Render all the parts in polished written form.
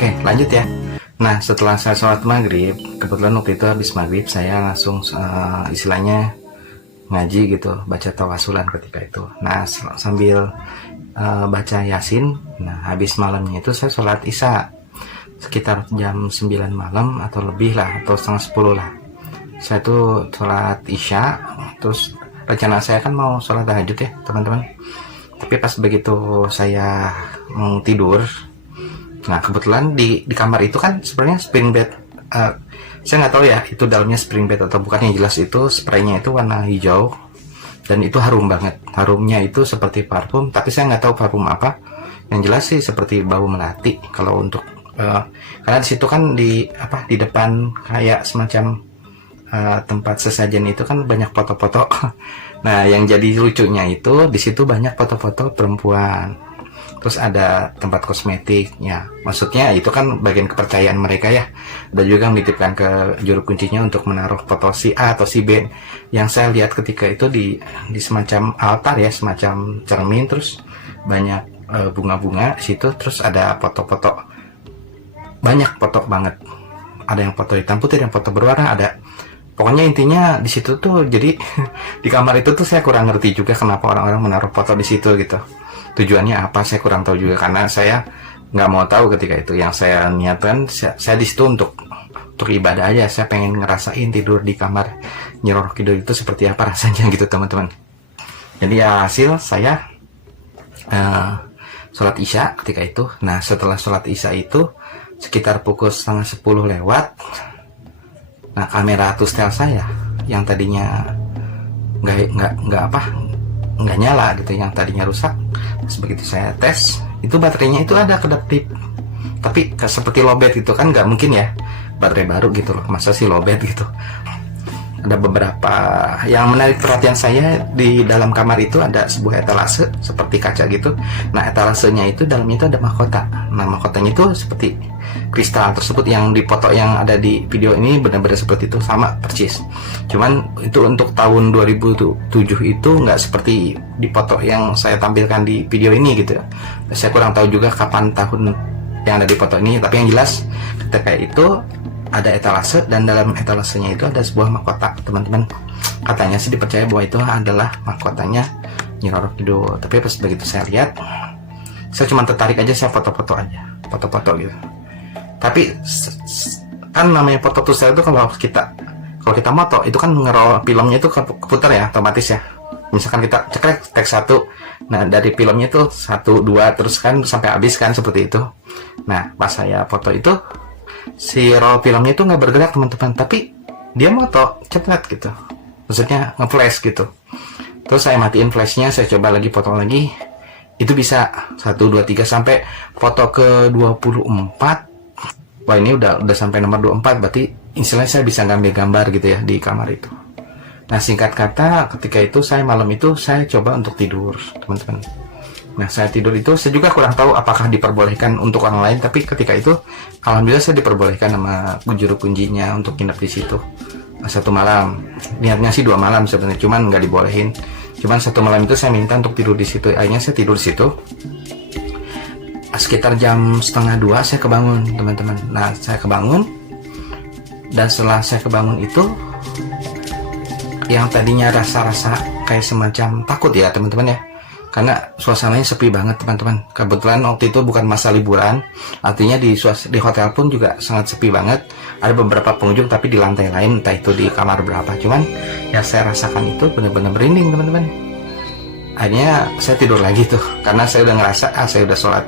Oke, lanjut ya. Nah, setelah saya sholat maghrib, kebetulan waktu itu habis maghrib saya langsung istilahnya ngaji gitu, baca tawasulan ketika itu. Nah, sambil baca yasin, nah habis malamnya itu saya sholat isya sekitar jam 9 malam atau lebih lah, atau setengah 10 lah. Saya tuh sholat isya, terus rencana saya kan mau sholat tahajud ya teman-teman. Tapi pas begitu saya mau tidur, nah kebetulan di kamar itu kan sebenarnya spring bed. Saya nggak tahu ya itu dalamnya spring bed atau bukan, yang jelas itu spraynya itu warna hijau dan itu harum banget. Harumnya itu seperti parfum, tapi saya nggak tahu parfum apa. Yang jelas sih seperti bau melati. Kalau untuk karena di situ kan di depan kayak semacam tempat sesajen itu kan banyak foto-foto. Nah, yang jadi lucunya itu di situ banyak foto-foto perempuan. Terus ada tempat kosmetik, ya. Maksudnya itu kan bagian kepercayaan mereka ya. Dan juga menitipkan ke juru kuncinya untuk menaruh foto si A atau si B. Yang saya lihat ketika itu di semacam altar ya, semacam cermin, terus banyak bunga-bunga di situ, terus ada foto-foto. Banyak foto banget. Ada yang foto hitam putih, ada yang foto berwarna, ada. Pokoknya intinya di situ tuh, jadi di kamar itu tuh saya kurang ngerti juga kenapa orang-orang menaruh foto di situ gitu. Tujuannya apa saya kurang tahu juga, karena saya nggak mau tahu ketika itu. Yang saya niatkan, saya di situ untuk ibadah aja. Saya pengen ngerasain tidur di kamar Nyi Roro Kidul itu seperti apa rasanya gitu teman-teman. Jadi ya hasil saya sholat isya ketika itu. Nah, setelah sholat isya itu sekitar pukul setengah 10 lewat. Nah, kamera tustel saya yang tadinya nggak nyala gitu, yang tadinya rusak, begitu saya tes itu baterainya itu ada kedap-kedip, tapi seperti lowbat gitu kan, nggak mungkin ya baterai baru gitu loh, masa sih lowbat gitu. Ada beberapa yang menarik perhatian saya. Di dalam kamar itu ada sebuah etalase seperti kaca gitu. Nah, etalasenya itu dalamnya itu ada mahkota. Nah, mahkotanya itu seperti kristal tersebut yang dipoto yang ada di video ini benar-benar seperti itu, sama persis. Cuman itu untuk tahun 2007 itu nggak seperti dipoto yang saya tampilkan di video ini gitu. Saya kurang tahu juga kapan tahun yang ada di foto ini, tapi yang jelas ketika itu ada etalase, dan dalam etalasenya itu ada sebuah mahkota teman-teman. Katanya sih dipercaya bahwa itu adalah mahkotanya Nyi Roro Kidul. Tapi pas begitu saya lihat, saya cuma tertarik aja, saya foto-foto aja, foto-foto gitu. Tapi kan namanya foto tusel itu kalau kita moto itu kan ngerol filmnya itu keputar ya, otomatis ya. Misalkan kita cekrek teks 1, nah dari filmnya itu 1, 2 terus kan sampai habis kan, seperti itu. Nah, pas saya foto itu si roll filmnya itu nggak bergerak teman-teman, tapi dia moto cepet gitu, maksudnya nge-flash gitu. Terus saya matiin flashnya, saya coba lagi foto lagi, itu bisa 1, 2, 3 sampai foto ke 24. Wah, ini udah sampai nomor 24, berarti istilahnya saya bisa ngambil gambar gitu ya di kamar itu. Nah, singkat kata ketika itu saya malam itu saya coba untuk tidur teman-teman. Nah, saya tidur itu saya juga kurang tahu apakah diperbolehkan untuk orang lain, tapi ketika itu alhamdulillah saya diperbolehkan sama juru kuncinya untuk nginep di situ 1 malam. Niatnya sih 2 malam sebenarnya, cuman nggak dibolehin. Cuman 1 malam itu saya minta untuk tidur di situ. Akhirnya saya tidur di situ. Sekitar jam 1:30 saya kebangun teman-teman. Nah, saya kebangun, dan setelah saya kebangun itu yang tadinya rasa-rasa kayak semacam takut ya teman-teman ya, karena suasananya sepi banget teman-teman. Kebetulan waktu itu bukan masa liburan, artinya di hotel pun juga sangat sepi banget. Ada beberapa pengunjung tapi di lantai lain, entah itu di kamar berapa. Cuman yang saya rasakan itu benar-benar merinding teman-teman. Akhirnya saya tidur lagi tuh, karena saya udah ngerasa saya udah sholat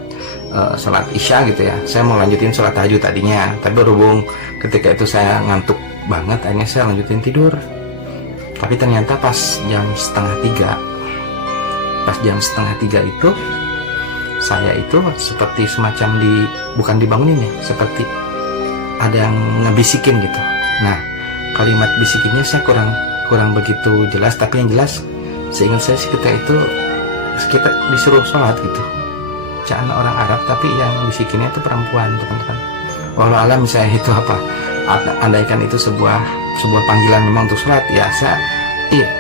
isya gitu ya. Saya mau lanjutin sholat tahajud tadinya, tapi berhubung ketika itu saya ngantuk banget, akhirnya saya lanjutin tidur. Tapi ternyata pas jam 2:30, pas jam 2:30 itu saya itu seperti semacam bukan dibangunin ya, seperti ada yang ngebisikin gitu. Nah, kalimat bisikinnya saya kurang begitu jelas, tapi yang jelas seingat saya sih ketika itu kita disuruh sholat gitu. Bacaan orang Arab, tapi yang bisikinnya itu perempuan teman-teman. Walau alam saya itu apa, andaikan itu sebuah panggilan memang untuk sholat, ya saya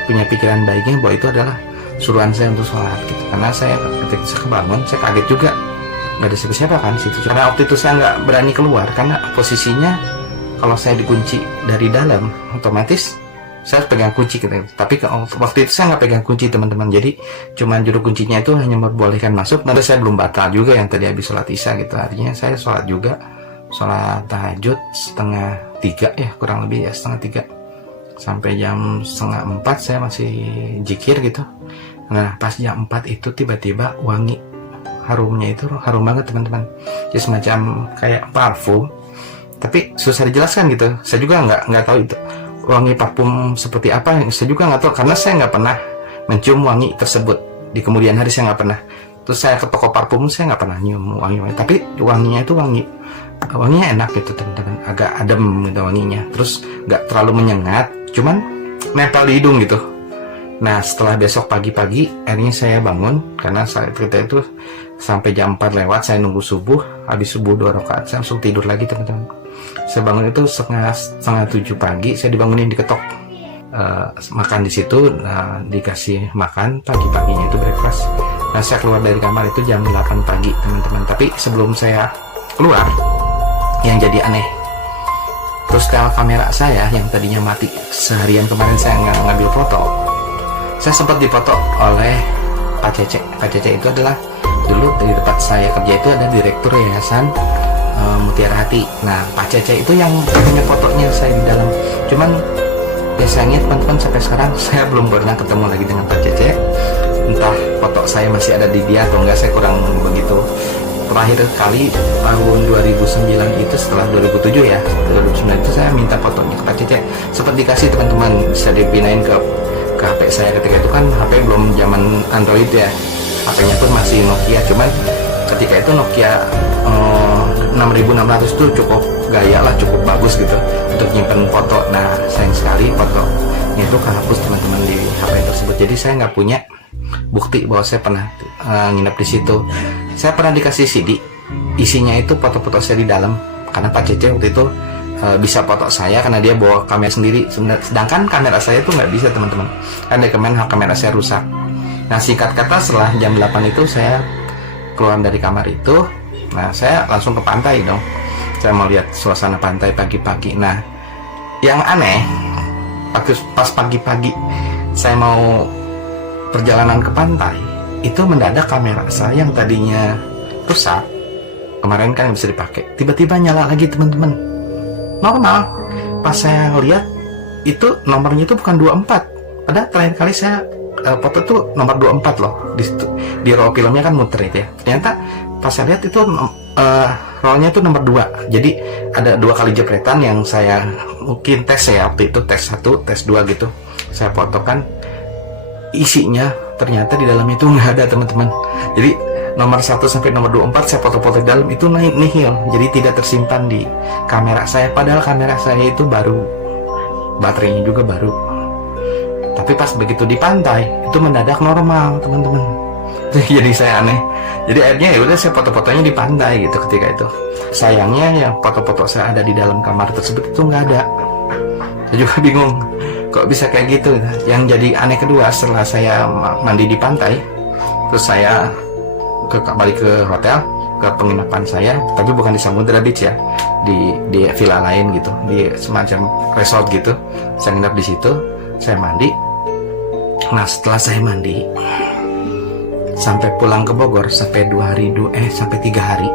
punya pikiran baiknya bahwa itu adalah suruhan saya untuk sholat gitu. Karena saya ketika saya kebangun, saya kaget juga nggak ada siapa-siapa kan situ. Karena waktu itu saya nggak berani keluar karena posisinya kalau saya dikunci dari dalam, otomatis saya pegang kunci gitu. Tapi waktu itu saya nggak pegang kunci teman-teman. Jadi cuman juru kuncinya itu hanya membolehkan masuk. Nanti saya belum batal juga yang tadi habis sholat isya gitu. Artinya saya sholat juga, sholat tahajud 2:30 ya, kurang lebih ya 2:30 sampai jam 3:30 saya masih zikir gitu. Nah pas jam 4 itu tiba-tiba wangi, harumnya itu harum banget teman-teman. Jadi semacam kayak parfum, tapi susah dijelaskan gitu. Saya juga nggak tahu itu wangi parfum seperti apa. Saya juga nggak tahu karena saya nggak pernah mencium wangi tersebut. Di kemudian hari saya nggak pernah. Terus saya ke toko parfum, saya nggak pernah nyium wangi-wangi. Tapi wanginya itu wanginya enak gitu teman-teman. Agak adem gitu wanginya. Terus nggak terlalu menyengat, cuman nempel di hidung gitu. Nah setelah besok pagi-pagi akhirnya saya bangun karena saat itu sampai jam 4 lewat saya nunggu subuh. Habis subuh 2 rakaat saya langsung tidur lagi teman-teman. Saya bangun itu setengah 7 pagi, saya dibangunin, diketok. Makan di situ, dikasih makan pagi-paginya itu breakfast. Nah saya keluar dari kamar itu jam 8 pagi teman-teman. Tapi sebelum saya keluar, yang jadi aneh, terus kamera saya yang tadinya mati seharian kemarin saya ngambil foto, saya sempat dipoto oleh Pak Cece. Pak Cece itu adalah dulu di tempat saya kerja itu ada direktur yayasan Mutiara Hati. Nah Pak Cece itu yang punya fotonya saya di dalam. Cuman biasanya teman-teman sampai sekarang saya belum pernah ketemu lagi dengan Pak Cece. Entah foto saya masih ada di dia atau enggak, saya kurang begitu. Terakhir kali tahun 2009 itu, setelah 2007 ya, 2009 itu saya minta fotonya ke Pak Cece. Sempat dikasih teman-teman, bisa dipindahin ke HP saya. Ketika itu kan HP belum zaman Android ya, HP-nya pun masih Nokia. Cuman ketika itu Nokia 6600 itu cukup gaya lah, cukup bagus gitu untuk nyimpen foto. Nah sayang sekali fotonya itu kehapus teman-teman di HP tersebut. Jadi saya nggak punya bukti bahwa saya pernah nginep di situ. Saya pernah dikasih CD, isinya itu foto-foto saya di dalam. Karena Pak Cece waktu itu bisa foto saya karena dia bawa kamera sendiri. Sedangkan kamera saya itu nggak bisa teman-teman, karena kamera saya rusak. Nah singkat kata setelah jam 8 itu saya keluar dari kamar itu. Nah saya langsung ke pantai dong. Saya mau lihat suasana pantai pagi-pagi. Nah yang aneh, pas pagi-pagi saya mau perjalanan ke pantai, itu mendadak kamera saya yang tadinya rusak kemarin kan bisa dipakai, tiba-tiba nyala lagi teman-teman, normal. Pas saya lihat itu nomornya itu bukan 24, padahal terakhir kali saya foto itu nomor 24 loh. Di roll filmnya kan muter itu ya. Ternyata pas saya lihat itu rollnya itu nomor 2. Jadi ada 2 kali jepretan yang saya mungkin tes ya waktu itu, tes 1, tes 2 gitu. Saya fotokan, isinya ternyata di dalamnya itu nggak ada teman-teman. Jadi nomor 1 sampai nomor 24 saya foto-foto di dalam itu naik nihil. Jadi tidak tersimpan di kamera saya. Padahal kamera saya itu baru, baterainya juga baru. Tapi pas begitu di pantai itu mendadak normal teman-teman. Jadi saya aneh. Jadi akhirnya ya udah saya foto-fotonya di pantai gitu ketika itu. Sayangnya yang foto-foto saya ada di dalam kamar tersebut itu nggak ada. Saya juga bingung kok bisa kayak gitu. Yang jadi aneh kedua, setelah saya mandi di pantai, terus saya balik ke hotel, ke penginapan saya, tapi bukan di Samudra Beach ya, di villa lain gitu, di semacam resort gitu. Saya nginap di situ, saya mandi. Nah setelah saya mandi sampai pulang ke Bogor sampai 3 hari